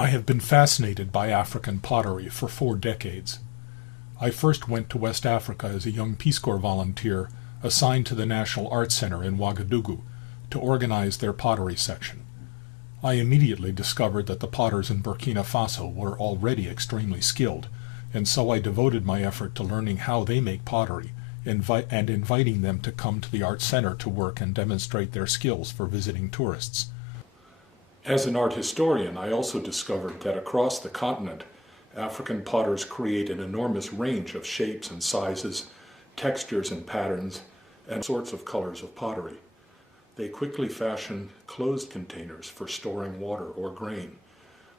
I have been fascinated by African pottery for 4 decades. I first went to West Africa as a young Peace Corps volunteer assigned to the National Arts Center in Ouagadougou to organize their pottery section. I immediately discovered that the potters in Burkina Faso were already extremely skilled, and so I devoted my effort to learning how they make pottery and inviting them to come to the Arts Center to work and demonstrate their skills for visiting tourists. As an art historian, I also discovered that across the continent, African potters create an enormous range of shapes and sizes, textures and patterns, and sorts of colors of pottery. They quickly fashion closed containers for storing water or grain,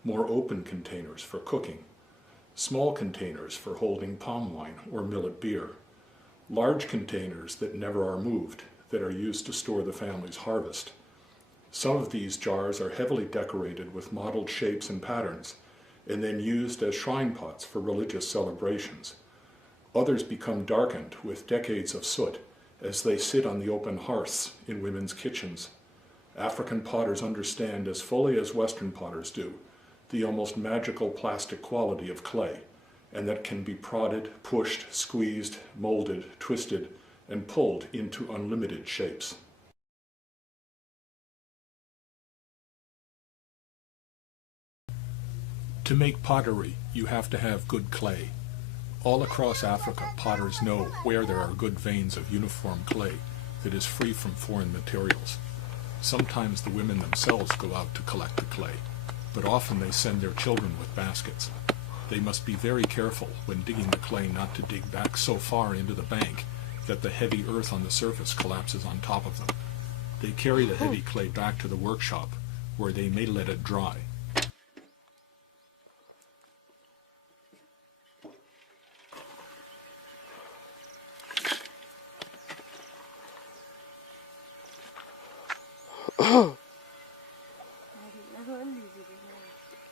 more open containers for cooking, small containers for holding palm wine or millet beer, large containers that never are moved, that are used to store the family's harvest. Some of these jars are heavily decorated with modeled shapes and patterns, and then used as shrine pots for religious celebrations. Others become darkened with decades of soot as they sit on the open hearths in women's kitchens. African potters understand as fully as Western potters do the almost magical plastic quality of clay, and that can be prodded, pushed, squeezed, molded, twisted, and pulled into unlimited shapes. To make pottery, you have to have good clay. All across Africa, potters know where there are good veins of uniform clay that is free from foreign materials. Sometimes the women themselves go out to collect the clay, but often they send their children with baskets. They must be very careful when digging the clay not to dig back so far into the bank that the heavy earth on the surface collapses on top of them. They carry the heavy clay back to the workshop, where they may let it dry.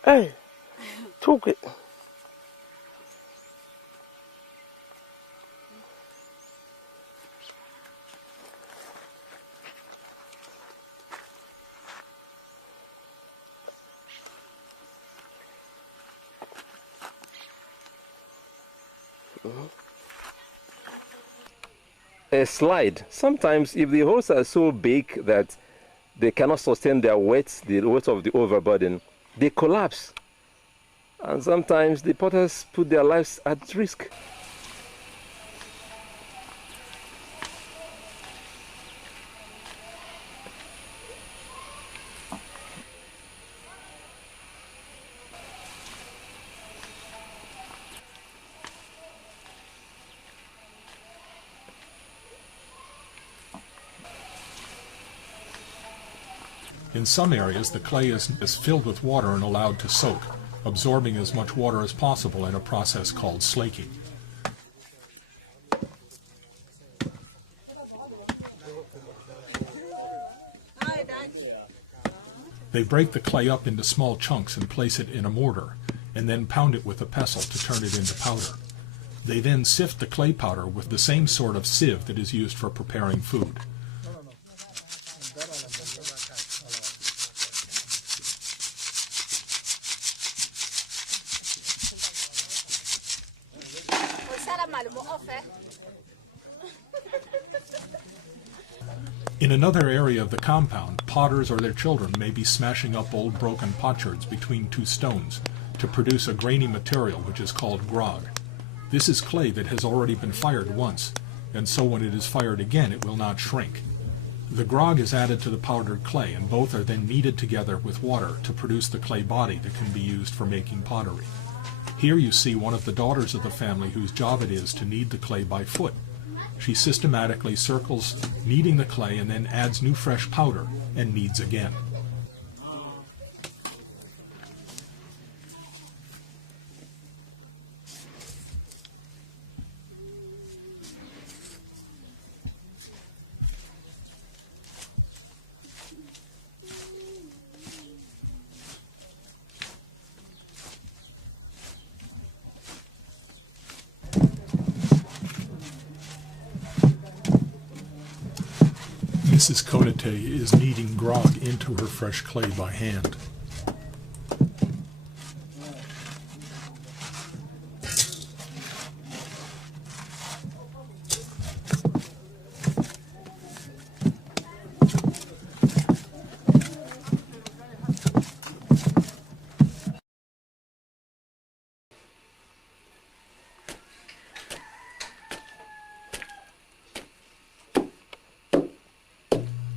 Hey, took it. A slide. Sometimes if the holes are so big that they cannot sustain their weight, the weight of the overburden, they collapse. And sometimes the potters put their lives at risk. In some areas, the clay is filled with water and allowed to soak, absorbing as much water as possible in a process called slaking. They break the clay up into small chunks and place it in a mortar, and then pound it with a pestle to turn it into powder. They then sift the clay powder with the same sort of sieve that is used for preparing food. In another area of the compound, potters or their children may be smashing up old broken potsherds between two stones to produce a grainy material which is called grog. This is clay that has already been fired once, and so when it is fired again it will not shrink. The grog is added to the powdered clay, and both are then kneaded together with water to produce the clay body that can be used for making pottery. Here you see one of the daughters of the family whose job it is to knead the clay by foot. She systematically circles, kneading the clay, and then adds new fresh powder and kneads again. Mrs. Konate is kneading grog into her fresh clay by hand.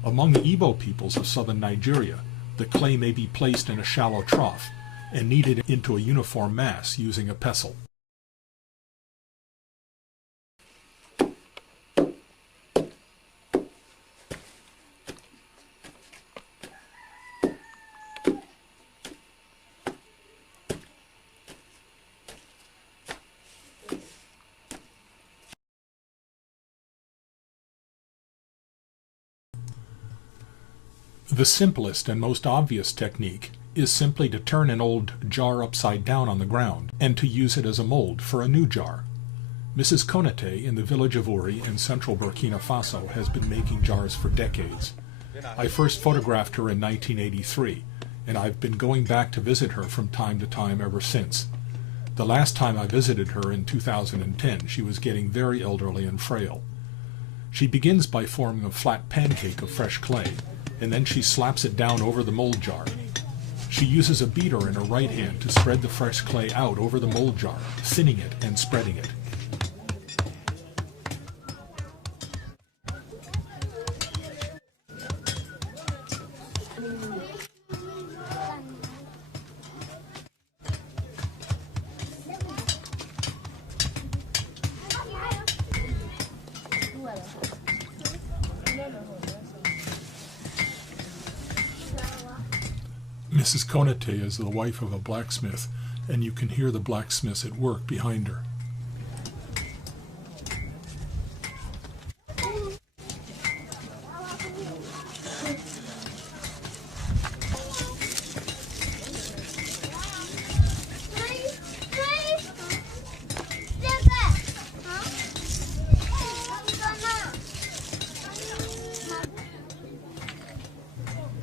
Among the Igbo peoples of southern Nigeria, the clay may be placed in a shallow trough and kneaded into a uniform mass using a pestle. The simplest and most obvious technique is simply to turn an old jar upside down on the ground and to use it as a mold for a new jar. Mrs. Konate in the village of Uri in central Burkina Faso has been making jars for decades. I first photographed her in 1983, and I've been going back to visit her from time to time ever since. The last time I visited her in 2010, she was getting very elderly and frail. She begins by forming a flat pancake of fresh clay, and then she slaps it down over the mold jar. She uses a beater in her right hand to spread the fresh clay out over the mold jar, thinning it and spreading it. Mrs. Konate is the wife of a blacksmith, and you can hear the blacksmiths at work behind her.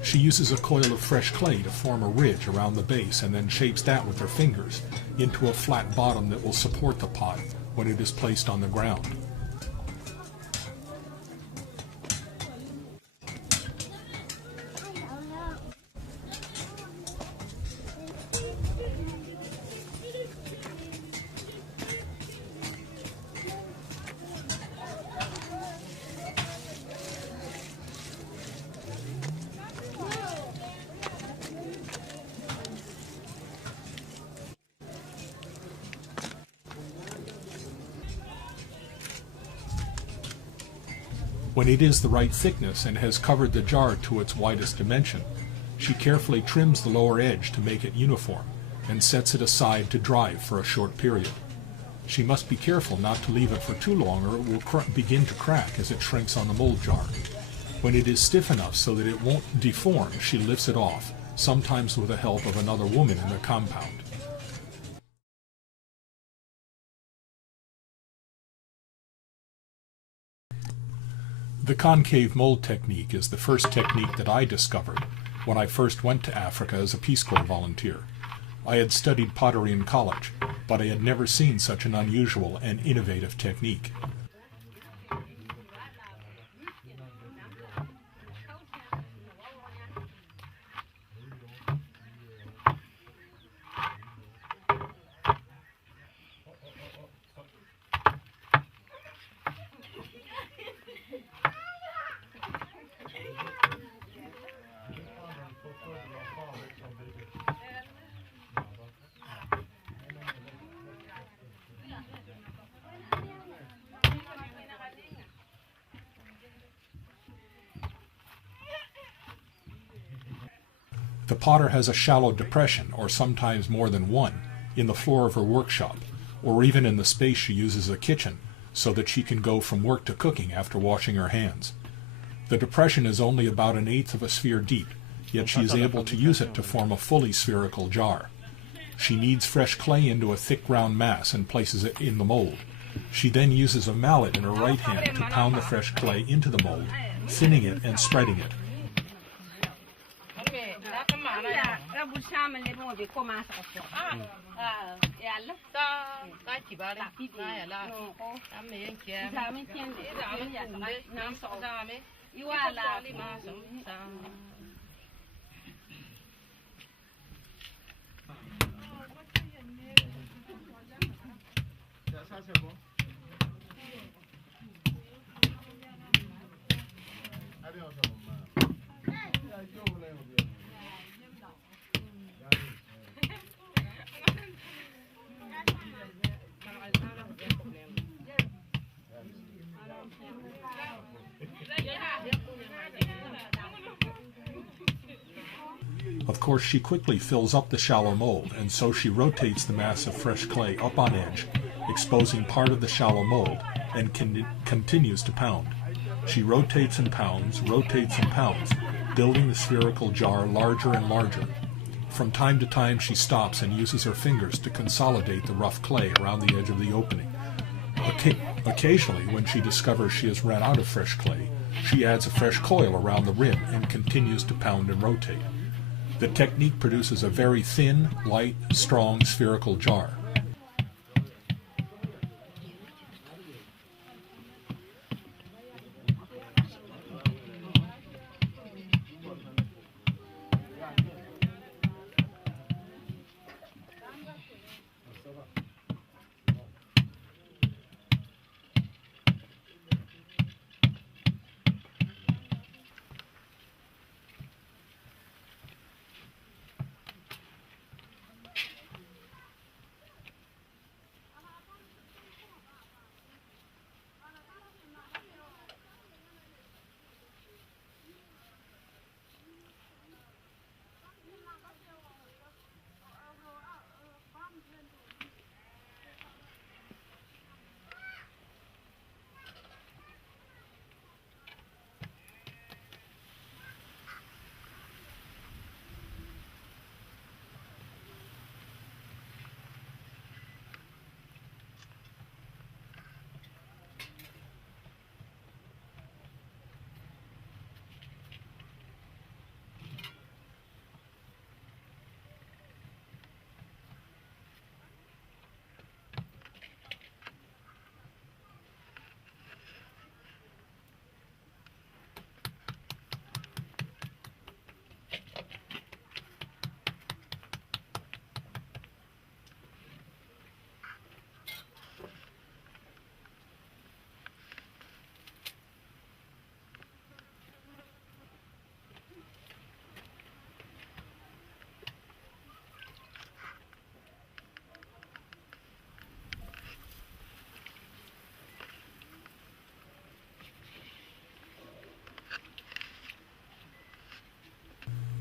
She uses a coil of fresh clay to form a ridge around the base and then shapes that with her fingers into a flat bottom that will support the pot when it is placed on the ground. When it is the right thickness and has covered the jar to its widest dimension, she carefully trims the lower edge to make it uniform and sets it aside to dry for a short period. She must be careful not to leave it for too long or it will begin to crack as it shrinks on the mold jar. When it is stiff enough so that it won't deform, she lifts it off, sometimes with the help of another woman in the compound. The concave mold technique is the first technique that I discovered when I first went to Africa as a Peace Corps volunteer. I had studied pottery in college, but I had never seen such an unusual and innovative technique. The potter has a shallow depression, or sometimes more than one, in the floor of her workshop, or even in the space she uses as a kitchen, so that she can go from work to cooking after washing her hands. The depression is only about 1/8 of a sphere deep, yet she is able to use it to form a fully spherical jar. She kneads fresh clay into a thick round mass and places it in the mold. She then uses a mallet in her right hand to pound the fresh clay into the mold, thinning it and spreading it. Of course, she quickly fills up the shallow mold, and so she rotates the mass of fresh clay up on edge, exposing part of the shallow mold, and continues to pound. She rotates and pounds, building the spherical jar larger and larger. From time to time, she stops and uses her fingers to consolidate the rough clay around the edge of the opening. Occasionally, when she discovers she has run out of fresh clay, she adds a fresh coil around the rim and continues to pound and rotate. The technique produces a very thin, light, strong spherical jar.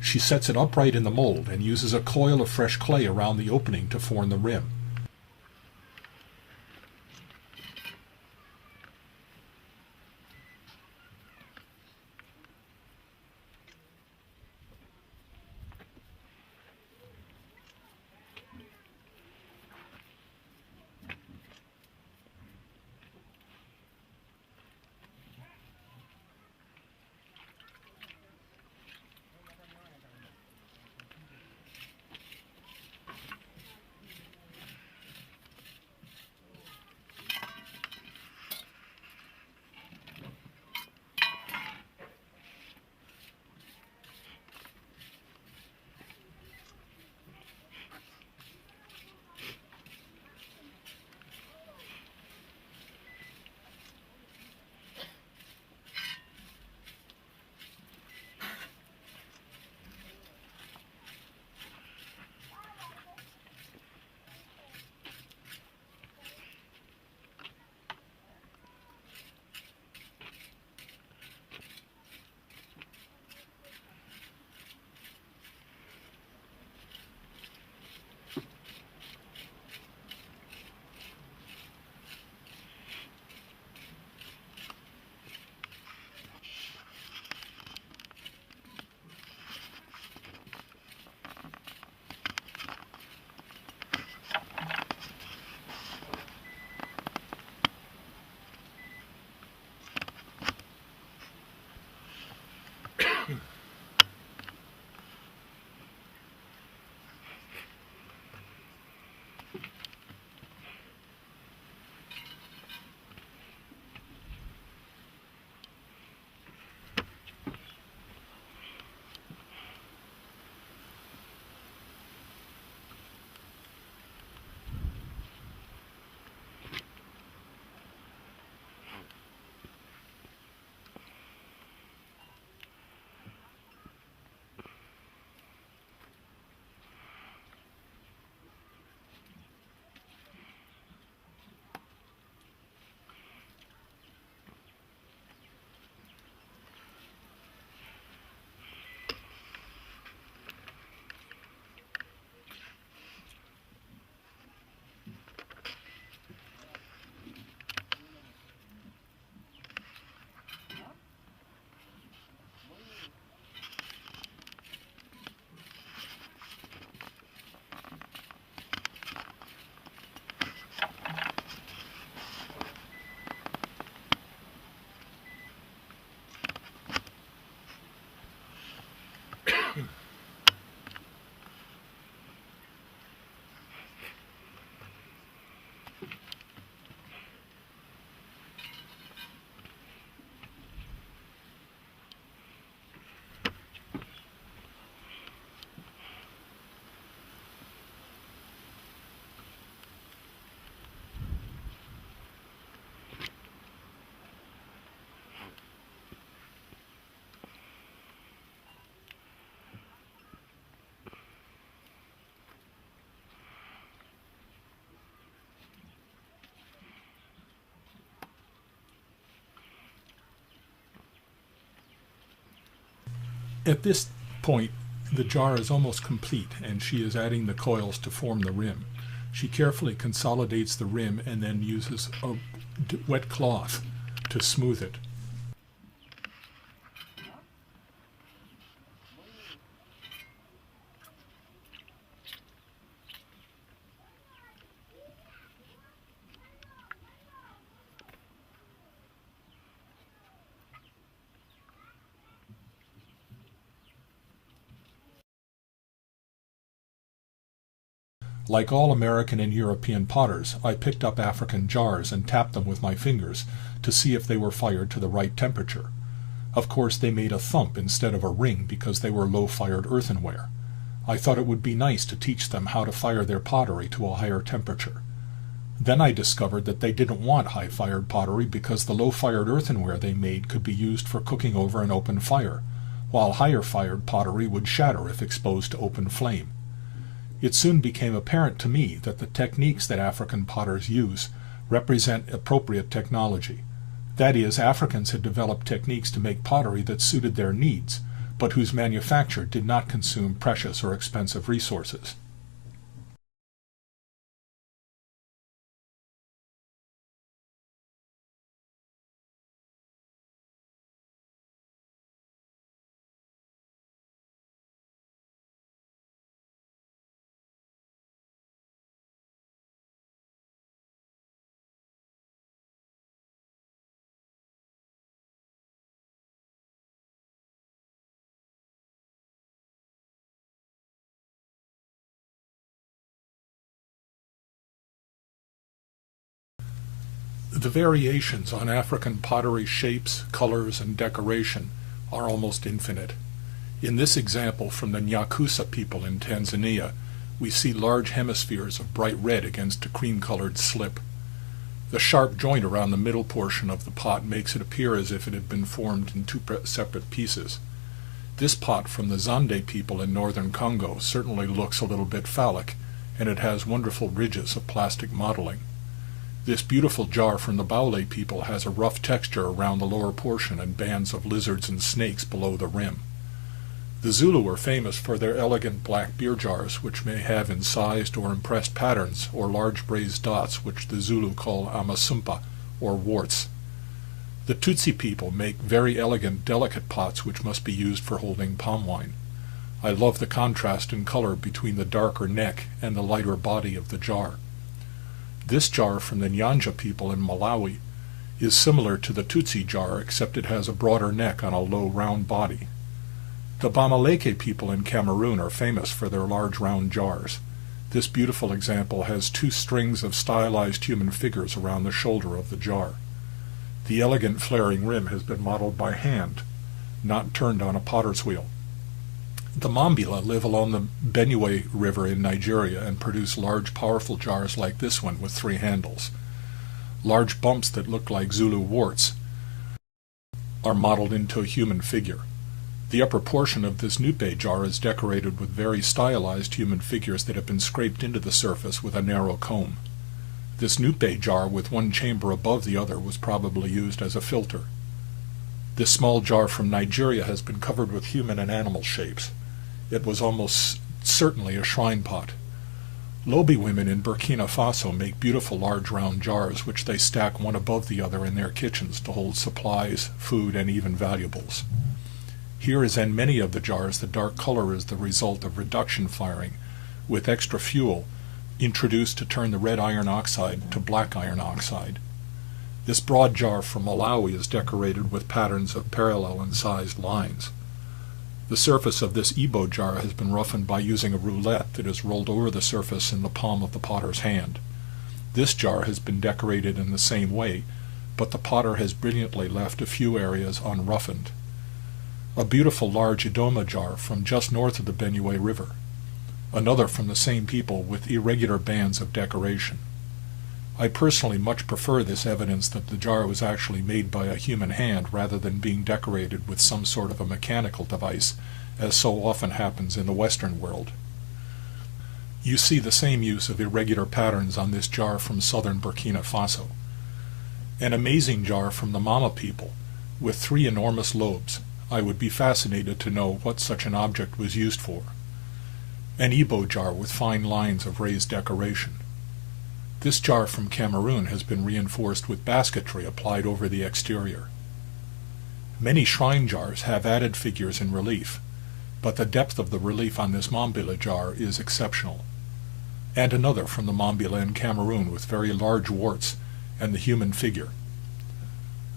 She sets it upright in the mold and uses a coil of fresh clay around the opening to form the rim. At this point, the jar is almost complete, and she is adding the coils to form the rim. She carefully consolidates the rim and then uses a wet cloth to smooth it. Like all American and European potters, I picked up African jars and tapped them with my fingers to see if they were fired to the right temperature. Of course, they made a thump instead of a ring because they were low-fired earthenware. I thought it would be nice to teach them how to fire their pottery to a higher temperature. Then I discovered that they didn't want high-fired pottery because the low-fired earthenware they made could be used for cooking over an open fire, while higher-fired pottery would shatter if exposed to open flame. It soon became apparent to me that the techniques that African potters use represent appropriate technology. That is, Africans had developed techniques to make pottery that suited their needs, but whose manufacture did not consume precious or expensive resources. The variations on African pottery shapes, colors, and decoration are almost infinite. In this example from the Nyakusa people in Tanzania, we see large hemispheres of bright red against a cream-colored slip. The sharp joint around the middle portion of the pot makes it appear as if it had been formed in two separate pieces. This pot from the Zande people in northern Congo certainly looks a little bit phallic, and it has wonderful ridges of plastic modeling. This beautiful jar from the Baule people has a rough texture around the lower portion and bands of lizards and snakes below the rim. The Zulu are famous for their elegant black beer jars, which may have incised or impressed patterns or large braised dots, which the Zulu call amasumpa, or warts. The Tutsi people make very elegant, delicate pots which must be used for holding palm wine. I love the contrast in color between the darker neck and the lighter body of the jar. This jar from the Nyanja people in Malawi is similar to the Tutsi jar, except it has a broader neck on a low, round body. The Bamileke people in Cameroon are famous for their large, round jars. This beautiful example has two strings of stylized human figures around the shoulder of the jar. The elegant flaring rim has been modeled by hand, not turned on a potter's wheel. The Mambila live along the Benue River in Nigeria and produce large, powerful jars like this one with 3 handles. Large bumps that look like Zulu warts are modeled into a human figure. The upper portion of this Nupe jar is decorated with very stylized human figures that have been scraped into the surface with a narrow comb. This Nupe jar with one chamber above the other was probably used as a filter. This small jar from Nigeria has been covered with human and animal shapes. It was almost certainly a shrine pot. Lobi women in Burkina Faso make beautiful large round jars which they stack one above the other in their kitchens to hold supplies, food, and even valuables. Here, as in many of the jars, the dark color is the result of reduction firing, with extra fuel introduced to turn the red iron oxide to black iron oxide. This broad jar from Malawi is decorated with patterns of parallel incised lines. The surface of this Igbo jar has been roughened by using a roulette that is rolled over the surface in the palm of the potter's hand. This jar has been decorated in the same way, but the potter has brilliantly left a few areas unroughened. A beautiful large Idoma jar from just north of the Benue River. Another from the same people with irregular bands of decoration. I personally much prefer this evidence that the jar was actually made by a human hand rather than being decorated with some sort of a mechanical device, as so often happens in the Western world. You see the same use of irregular patterns on this jar from southern Burkina Faso. An amazing jar from the Mama people, with 3 enormous lobes, I would be fascinated to know what such an object was used for. An Igbo jar with fine lines of raised decoration. This jar from Cameroon has been reinforced with basketry applied over the exterior. Many shrine jars have added figures in relief, but the depth of the relief on this Mambila jar is exceptional. And another from the Mambila in Cameroon with very large warts and the human figure.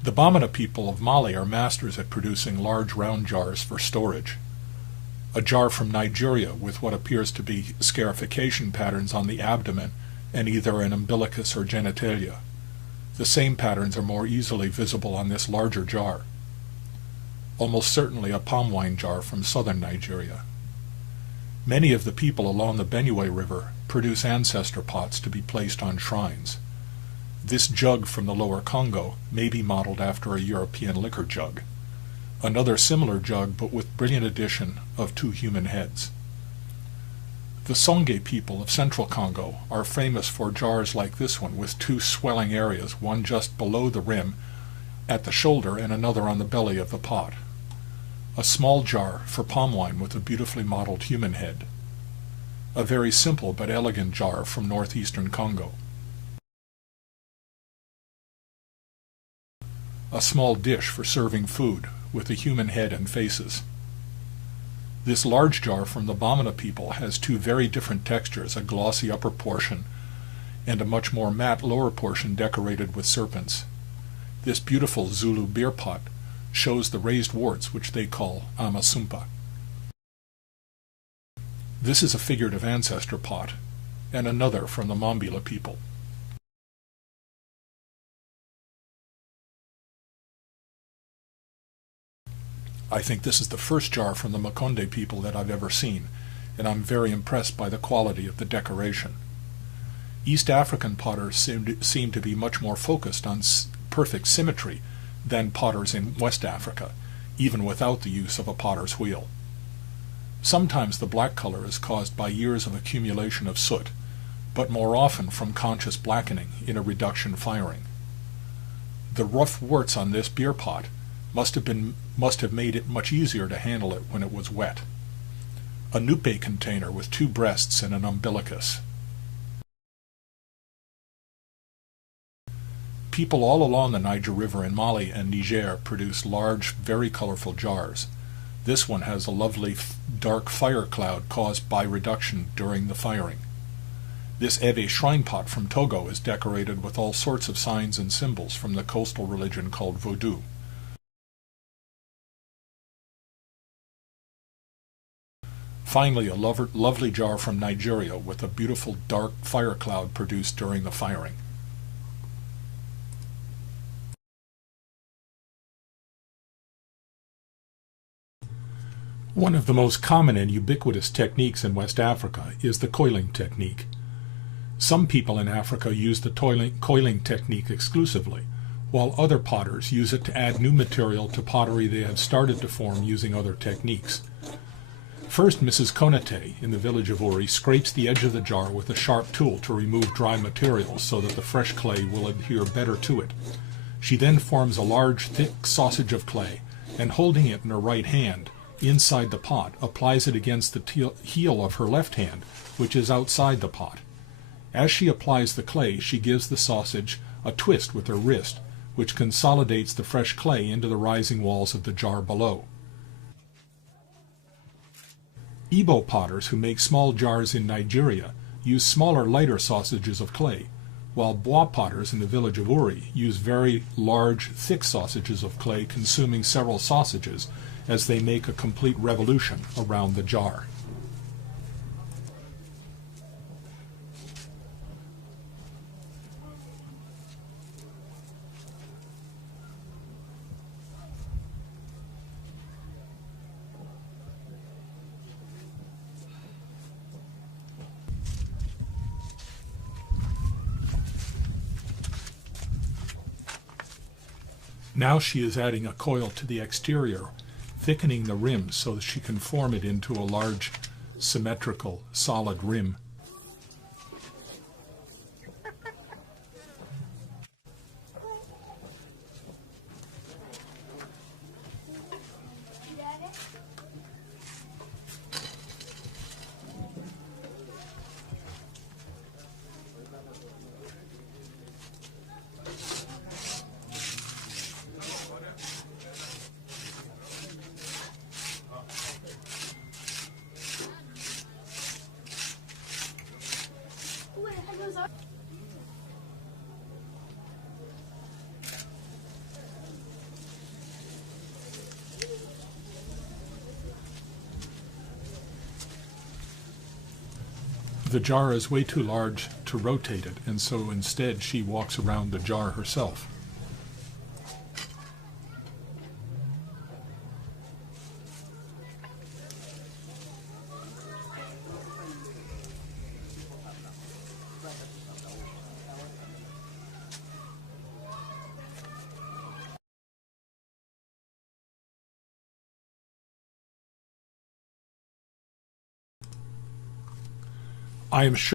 The Bamana people of Mali are masters at producing large round jars for storage. A jar from Nigeria with what appears to be scarification patterns on the abdomen and either an umbilicus or genitalia. The same patterns are more easily visible on this larger jar. Almost certainly a palm wine jar from southern Nigeria. Many of the people along the Benue River produce ancestor pots to be placed on shrines. This jug from the lower Congo may be modeled after a European liquor jug. Another similar jug, but with brilliant addition of 2 human heads. The Songhai people of central Congo are famous for jars like this one with 2 swelling areas, one just below the rim at the shoulder and another on the belly of the pot. A small jar for palm wine with a beautifully modeled human head. A very simple but elegant jar from northeastern Congo. A small dish for serving food with a human head and faces. This large jar from the Bamana people has 2 very different textures, a glossy upper portion and a much more matte lower portion decorated with serpents. This beautiful Zulu beer pot shows the raised warts which they call amasumpa. This is a figurative ancestor pot, and another from the Mambila people. I think this is the first jar from the Makonde people that I've ever seen, and I'm very impressed by the quality of the decoration. East African potters seem to be much more focused on perfect symmetry than potters in West Africa, even without the use of a potter's wheel. Sometimes the black color is caused by years of accumulation of soot, but more often from conscious blackening in a reduction firing. The rough warts on this beer pot must have made it much easier to handle it when it was wet. A nupe container with 2 breasts and an umbilicus. People all along the Niger River in Mali and Niger produce large, very colorful jars. This one has a lovely dark fire cloud caused by reduction during the firing. This Eve shrine pot from Togo is decorated with all sorts of signs and symbols from the coastal religion called Vodou. Finally, a lovely jar from Nigeria with a beautiful dark fire cloud produced during the firing. One of the most common and ubiquitous techniques in West Africa is the coiling technique. Some people in Africa use the coiling technique exclusively, while other potters use it to add new material to pottery they have started to form using other techniques. First, Mrs. Konate in the village of Uri scrapes the edge of the jar with a sharp tool to remove dry materials so that the fresh clay will adhere better to it. She then forms a large, thick sausage of clay, and holding it in her right hand, inside the pot, applies it against the heel of her left hand, which is outside the pot. As she applies the clay, she gives the sausage a twist with her wrist, which consolidates the fresh clay into the rising walls of the jar below. Igbo potters who make small jars in Nigeria use smaller, lighter sausages of clay, while Bois potters in the village of Uri use very large, thick sausages of clay consuming several sausages as they make a complete revolution around the jar. Now she is adding a coil to the exterior, thickening the rim so that she can form it into a large, symmetrical, solid rim. The jar is way too large to rotate it, and so instead she walks around the jar herself. I am sure